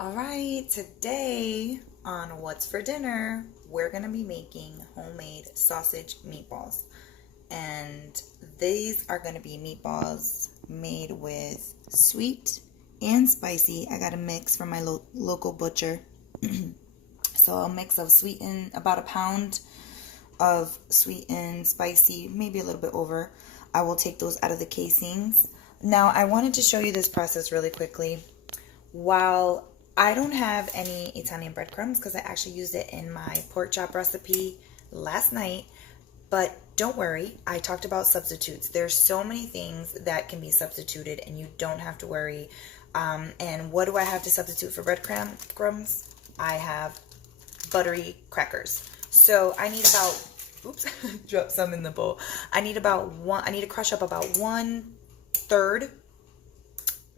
All right, today on What's for Dinner, we're going to be making homemade sausage meatballs. And these are going to be meatballs made with sweet and spicy. I got a mix from my local butcher. So a mix of sweet and about a pound of sweet and spicy, maybe a little bit over. I will take those out of the casings. Now, I wanted to show you this process really quickly. While I don't have any Italian breadcrumbs because I actually used it in my pork chop recipe last night, but don't worry, I talked about substitutes. There's so many things that can be substituted and you don't have to worry. And what do I have to substitute for breadcrumbs? I have buttery crackers. So I need about, oops, dropped some in the bowl. I need to crush up about 1/3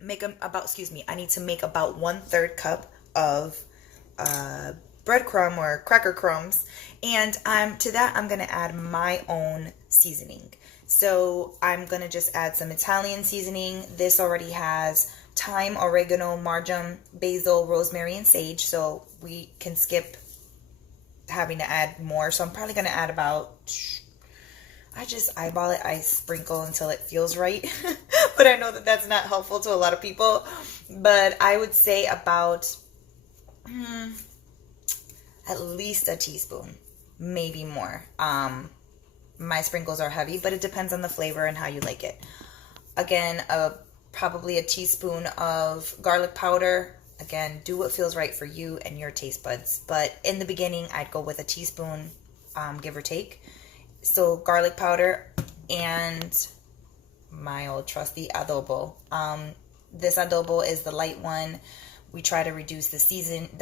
I need to make about 1/3 cup of breadcrumb or cracker crumbs, and to that I'm gonna add my own seasoning. So I'm gonna just add some Italian seasoning. This already has thyme, oregano, marjoram, basil, rosemary, and sage, so we can skip having to add more. So I'm probably gonna add about, I just eyeball it. I sprinkle until it feels right. But I know that that's not helpful to a lot of people. But I would say about at least a teaspoon, maybe more. My sprinkles are heavy, but it depends on the flavor and how you like it. Again, probably a teaspoon of garlic powder. Again, do what feels right for you and your taste buds. But in the beginning, I'd go with a teaspoon, give or take. So garlic powder and my old trusty adobo. This adobo is the light one. We try to reduce the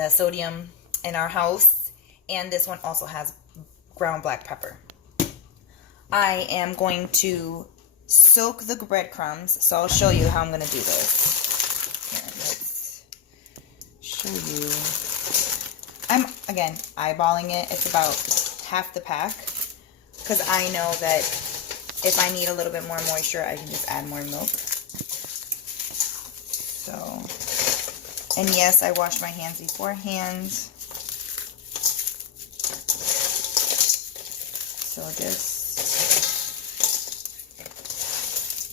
sodium in our house. And this one also has ground black pepper. I am going to soak the breadcrumbs. So I'll show you how I'm going to do this. Here, let's show you. I'm, again, eyeballing it. It's about half the pack, because I know that if I need a little bit more moisture, I can just add more milk. So, and yes, I washed my hands beforehand. So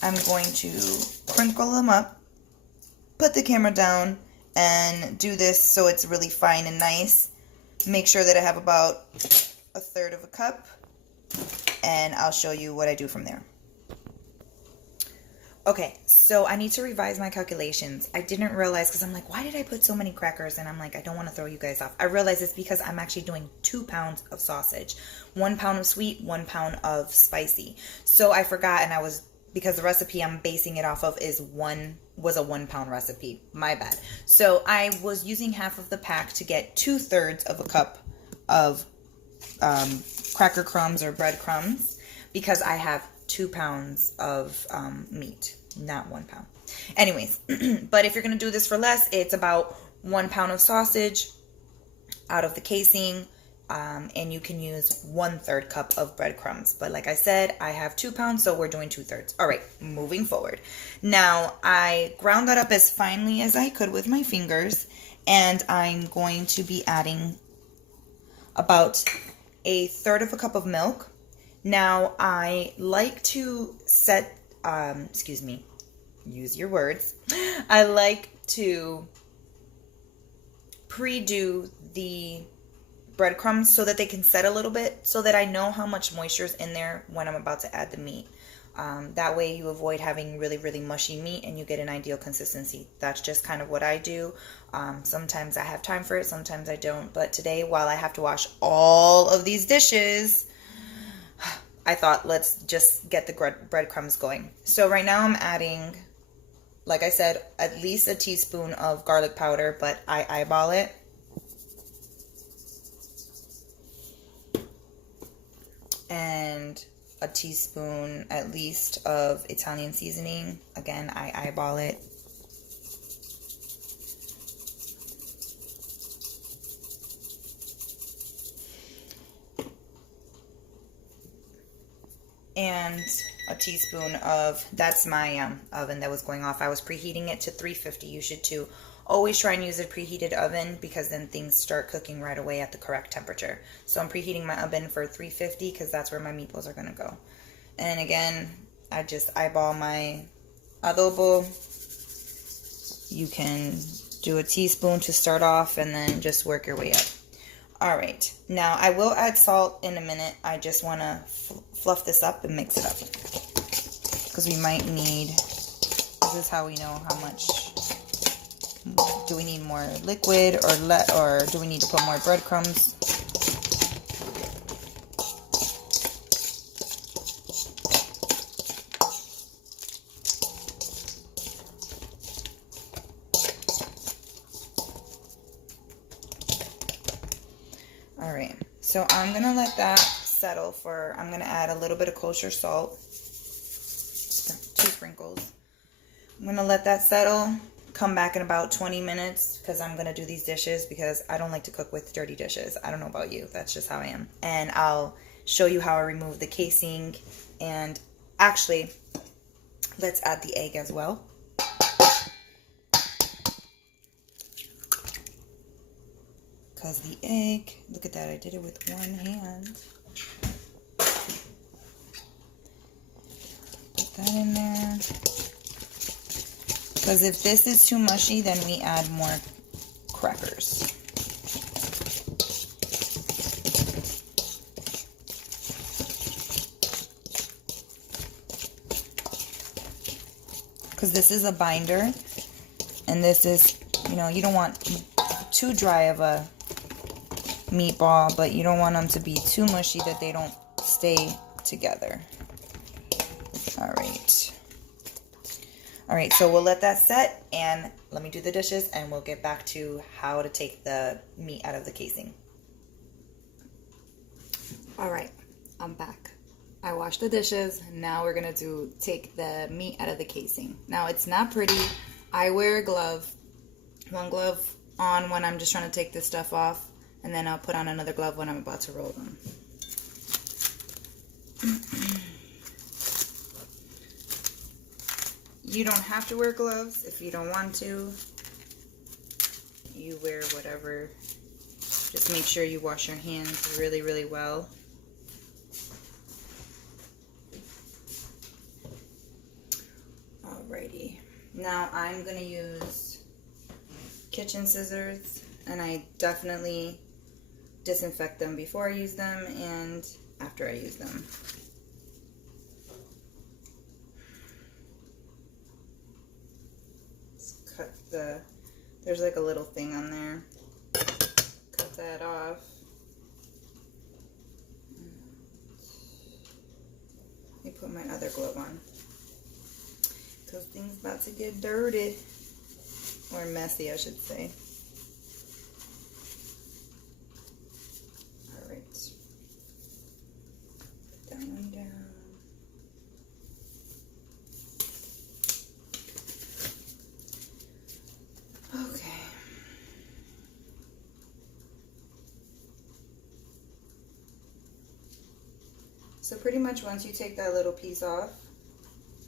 I'm going to crinkle them up, put the camera down, and do this so it's really fine and nice. Make sure that I have about 1/3 of a cup. And I'll show you what I do from there. Okay, so I need to revise my calculations. I didn't realize, because I'm like, why did I put so many crackers? And I'm like, I don't want to throw you guys off. I realize it's because I'm actually doing 2 pounds of sausage. 1 pound of sweet, 1 pound of spicy. So I forgot, and because the recipe I'm basing it off of was a 1 pound recipe. My bad. So I was using half of the pack to get 2/3 of a cup of cracker crumbs or breadcrumbs, because I have 2 pounds of meat, not 1 pound. Anyways, but if you're going to do this for less, it's about 1 pound of sausage out of the casing, and you can use 1/3 cup of breadcrumbs. But like I said, I have 2 pounds, so we're doing 2/3. All right, moving forward. Now, I ground that up as finely as I could with my fingers, and I'm going to be adding about 1/3 of a cup of milk. Now, I like to use your words. I like to pre-do the breadcrumbs so that they can set a little bit, so that I know how much moisture is in there when I'm about to add the meat. That way you avoid having really, really mushy meat and you get an ideal consistency. That's just kind of what I do. Sometimes I have time for it, sometimes I don't. But today, while I have to wash all of these dishes, I thought, let's just get the breadcrumbs going. So right now I'm adding, like I said, at least a teaspoon of garlic powder, but I eyeball it. And a teaspoon at least of Italian seasoning. Again, I eyeball it. And a teaspoon of, that's my oven that was going off. I was preheating it to 350. You should too. Always try and use a preheated oven because then things start cooking right away at the correct temperature. So I'm preheating my oven for 350 because that's where my meatballs are going to go. And again, I just eyeball my adobo. You can do a teaspoon to start off and then just work your way up. All right, now I will add salt in a minute. I just want to fluff this up and mix it up because we might need, this is how we know how much, do we need more liquid or do we need to put more breadcrumbs? All right, so I'm gonna let that settle for, I'm gonna add a little bit of kosher salt, 2 sprinkles. I'm gonna let that settle, come back in about 20 minutes because I'm gonna do these dishes because I don't like to cook with dirty dishes. I don't know about you, that's just how I am. And I'll show you how I remove the casing, and actually, let's add the egg as well. Because the egg, look at that, I did it with one hand. Put that in there. Because if this is too mushy, then we add more crackers. Because this is a binder, and this is, you know, you don't want too dry of a meatball, but you don't want them to be too mushy that they don't stay together. All right, so we'll let that set, and let me do the dishes, and we'll get back to how to take the meat out of the casing. All right, I'm back. I washed the dishes. Now we're gonna take the meat out of the casing. Now it's not pretty. I wear a glove, one glove on when I'm just trying to take this stuff off, and then I'll put on another glove when I'm about to roll them. You don't have to wear gloves if you don't want to. You wear whatever. Just make sure you wash your hands really, really well. Alrighty. Now I'm going to use kitchen scissors, and I definitely disinfect them before I use them and after I use them. Cut there's like a little thing on there. Cut that off. Let me put my other glove on, because things about to get dirty, or messy I should say. Alright. Put that one down. Okay. So pretty much once you take that little piece off,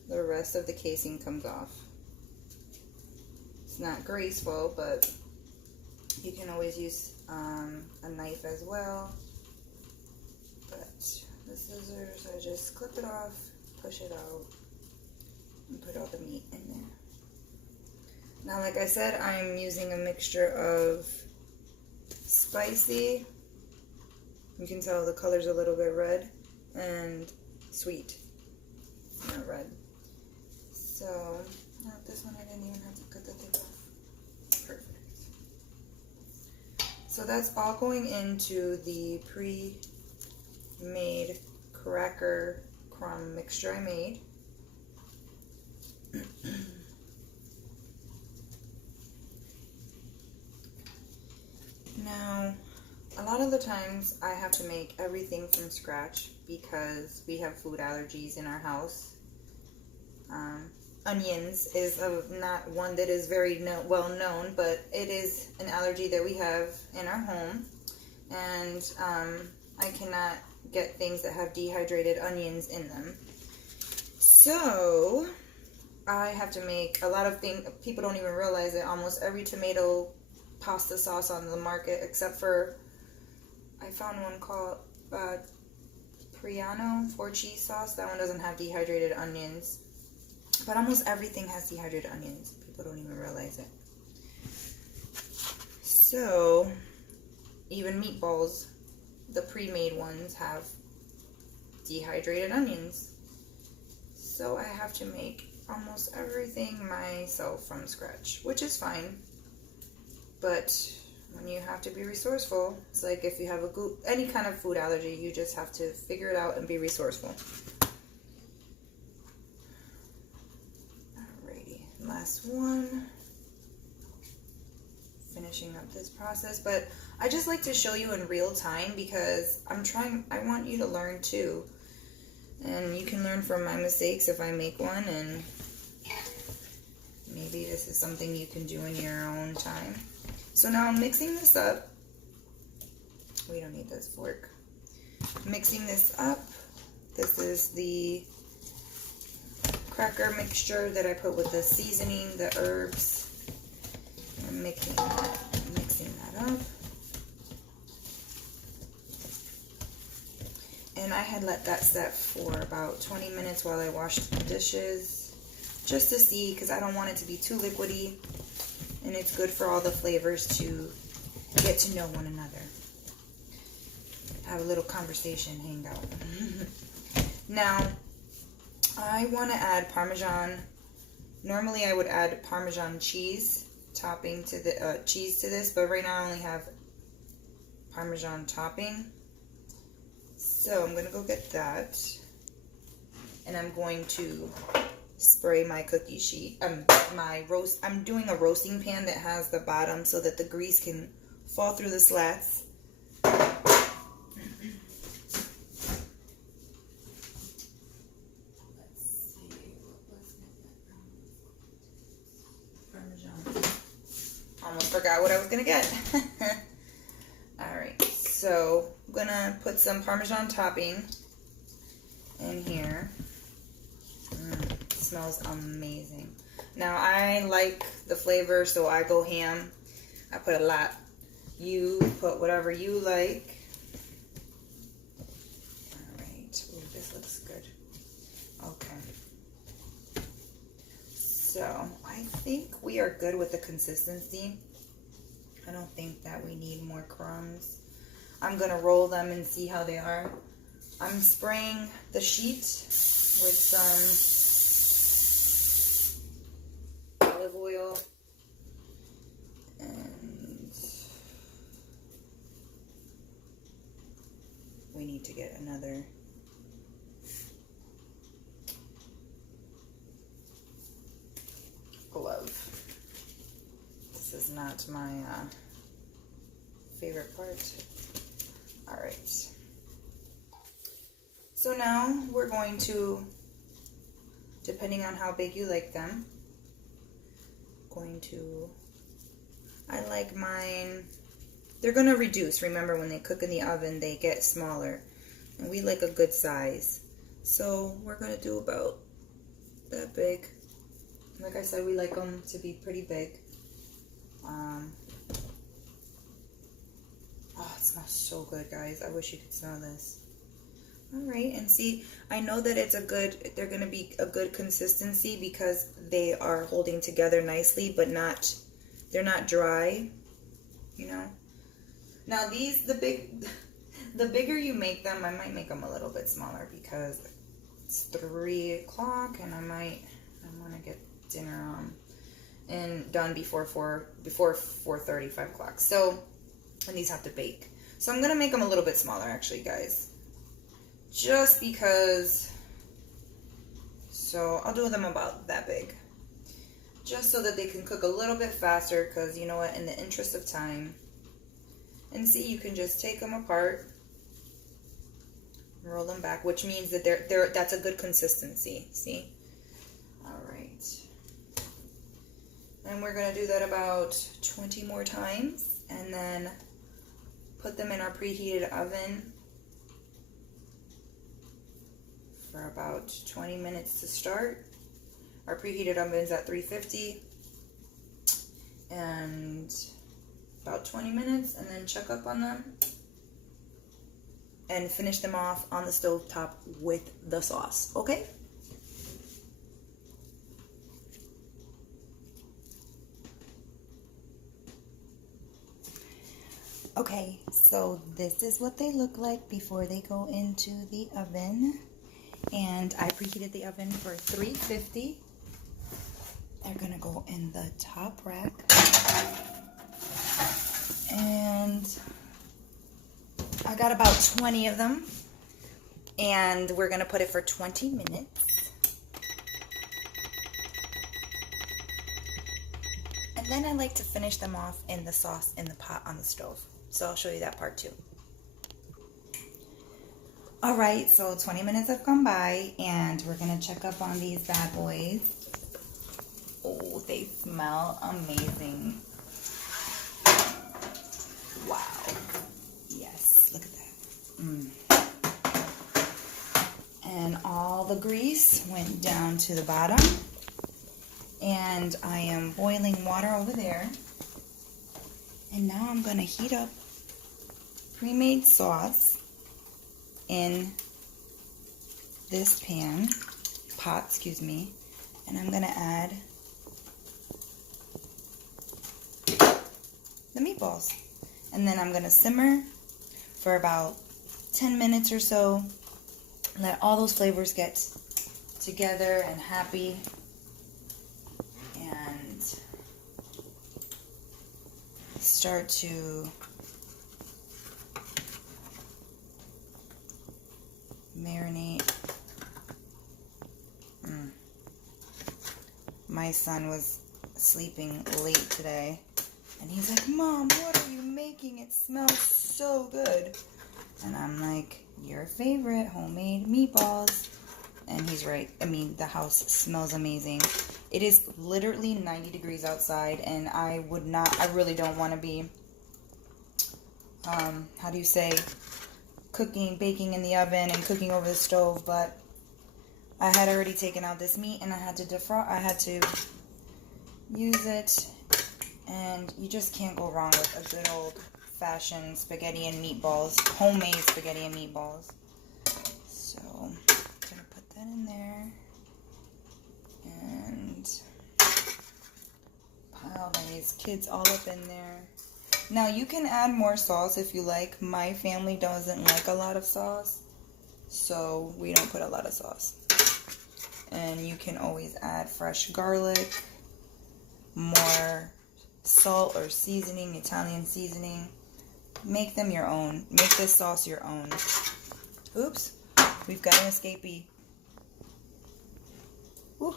the rest of the casing comes off. It's not graceful, but you can always use a knife as well. But the scissors, I just clip it off, push it out, and put all the meat in there. Now, like I said, I'm using a mixture of spicy, you can tell the color's a little bit red, and sweet, not red. So, not this one, I didn't even have to cut the thing off. Perfect. So that's all going into the pre-made cracker crumb mixture I made. Now, a lot of the times I have to make everything from scratch because we have food allergies in our house. Onions is not one that is very well known, but it is an allergy that we have in our home. And I cannot get things that have dehydrated onions in them. So I have to make a lot of things. People don't even realize it. Almost every tomato pasta sauce on the market, except for, I found one called Priano 4-cheese sauce. That one doesn't have dehydrated onions. But almost everything has dehydrated onions. People don't even realize it. So, even meatballs, the pre-made ones, have dehydrated onions. So I have to make almost everything myself from scratch, which is fine. But when you have to be resourceful, it's like if you have any kind of food allergy, you just have to figure it out and be resourceful. Alrighty, last one. Finishing up this process, but I just like to show you in real time because I want you to learn too. And you can learn from my mistakes if I make one, and maybe this is something you can do in your own time. So now I'm mixing this up. We don't need this fork. Mixing this up. This is the cracker mixture that I put with the seasoning, the herbs. I'm mixing that up. And I had let that set for about 20 minutes while I washed the dishes, just to see, because I don't want it to be too liquidy, and it's good for all the flavors to get to know one another. Have a little conversation, hang out. Now, I want to add Parmesan. Normally I would add Parmesan cheese topping to the cheese to this, but right now I only have Parmesan topping. So I'm gonna go get that, and I'm going to spray my cookie sheet. I'm doing a roasting pan that has the bottom so that the grease can fall through the slats. Almost forgot what I was gonna get. Alright, so I'm gonna put some Parmesan topping in here. It smells amazing. Now I like the flavor, so I go ham. I put a lot. You put whatever you like. Alright, ooh, this looks good. Okay. So I think we are good with the consistency. I don't think that we need more crumbs. I'm gonna roll them and see how they are. I'm spraying the sheet with some olive oil, and we need to get another glove. This is not my favorite part. All right. So now we're going to, depending on how big you like them, I like mine, they're going to reduce. Remember, when they cook in the oven, they get smaller. And we like a good size. So we're going to do about that big. Like I said, we like them to be pretty big. Oh, it smells so good, guys. I wish you could smell this. All right, and see, I know that they're going to be a good consistency because they are holding together nicely, but they're not dry, you know. Now these, the bigger you make them, I might make them a little bit smaller because it's 3 o'clock and I want to get dinner and done before 4:30, 5 o'clock. So, and these have to bake. So I'm going to make them a little bit smaller, actually, guys. Just because, so I'll do them about that big. Just so that they can cook a little bit faster, because you know what, in the interest of time. And see, you can just take them apart, roll them back, which means that that's a good consistency, see? All right. And we're going to do that about 20 more times, and then put them in our preheated oven for about 20 minutes to start. Our preheated oven's at 350. And about 20 minutes, and then check up on them. And finish them off on the stove top with the sauce, okay? Okay, so this is what they look like before they go into the oven. And I preheated the oven for 350. They're gonna go in the top rack. And I got about 20 of them. And we're gonna put it for 20 minutes. And then I like to finish them off in the sauce in the pot on the stove. So I'll show you that part too. Alright, so 20 minutes have gone by and we're going to check up on these bad boys. Oh, they smell amazing. Wow. Yes, look at that. And all the grease went down to the bottom. And I am boiling water over there. And now I'm going to heat up pre-made sauce in this pot, excuse me, and I'm going to add the meatballs. And then I'm going to simmer for about 10 minutes or so, let all those flavors get together and happy, and start to marinate. My son was sleeping late today and he's like, Mom, what are you making? It smells so good. And I'm like, your favorite homemade meatballs. And he's right. I mean, the house smells amazing. It is literally 90 degrees outside, and I really don't want to be, how do you say, baking in the oven and cooking over the stove, but I had already taken out this meat and I had to use it, and you just can't go wrong with a good old fashioned spaghetti and meatballs, homemade spaghetti and meatballs. So I'm gonna put that in there and pile these kids all up in there. Now you can add more sauce if you like. My family doesn't like a lot of sauce, so we don't put a lot of sauce. And you can always add fresh garlic, more salt or seasoning, Italian seasoning. Make them your own. Make this sauce your own. Oops, we've got an escapee. Woo.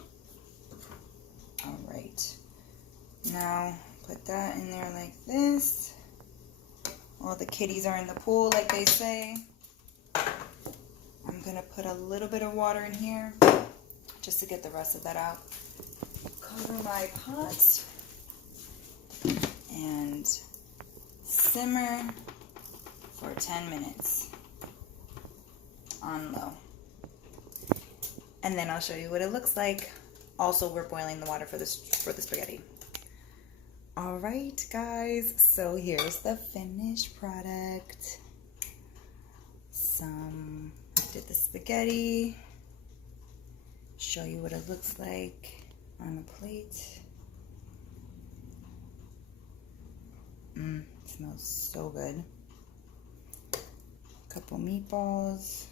All right, now put that in there like this. All the kitties are in the pool, like they say. I'm gonna put a little bit of water in here just to get the rest of that out. Cover my pot and simmer for 10 minutes on low. And then I'll show you what it looks like. Also, we're boiling the water for the spaghetti. All right, guys, so here's the finished product. I did the spaghetti. Show you what it looks like on a plate. It smells so good. A couple meatballs.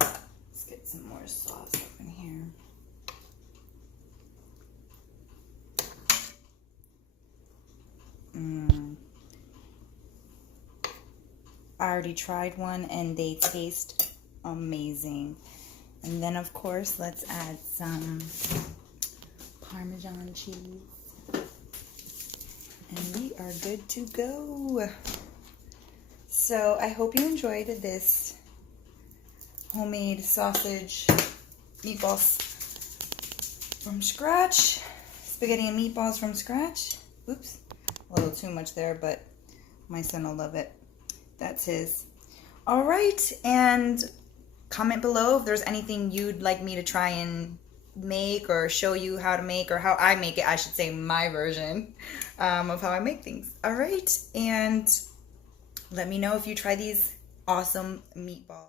Let's get some more sauce up in here. I already tried one and they taste amazing. And then of course, let's add some Parmesan cheese. And we are good to go. So I hope you enjoyed this homemade sausage meatballs from scratch. Spaghetti and meatballs from scratch. Oops. a little too much there, but my son will love it. That's his. All right, and comment below if there's anything you'd like me to try and make or show you how to make, or how I make it, I should say, my version of how I make things. All right, and let me know if you try these awesome meatballs.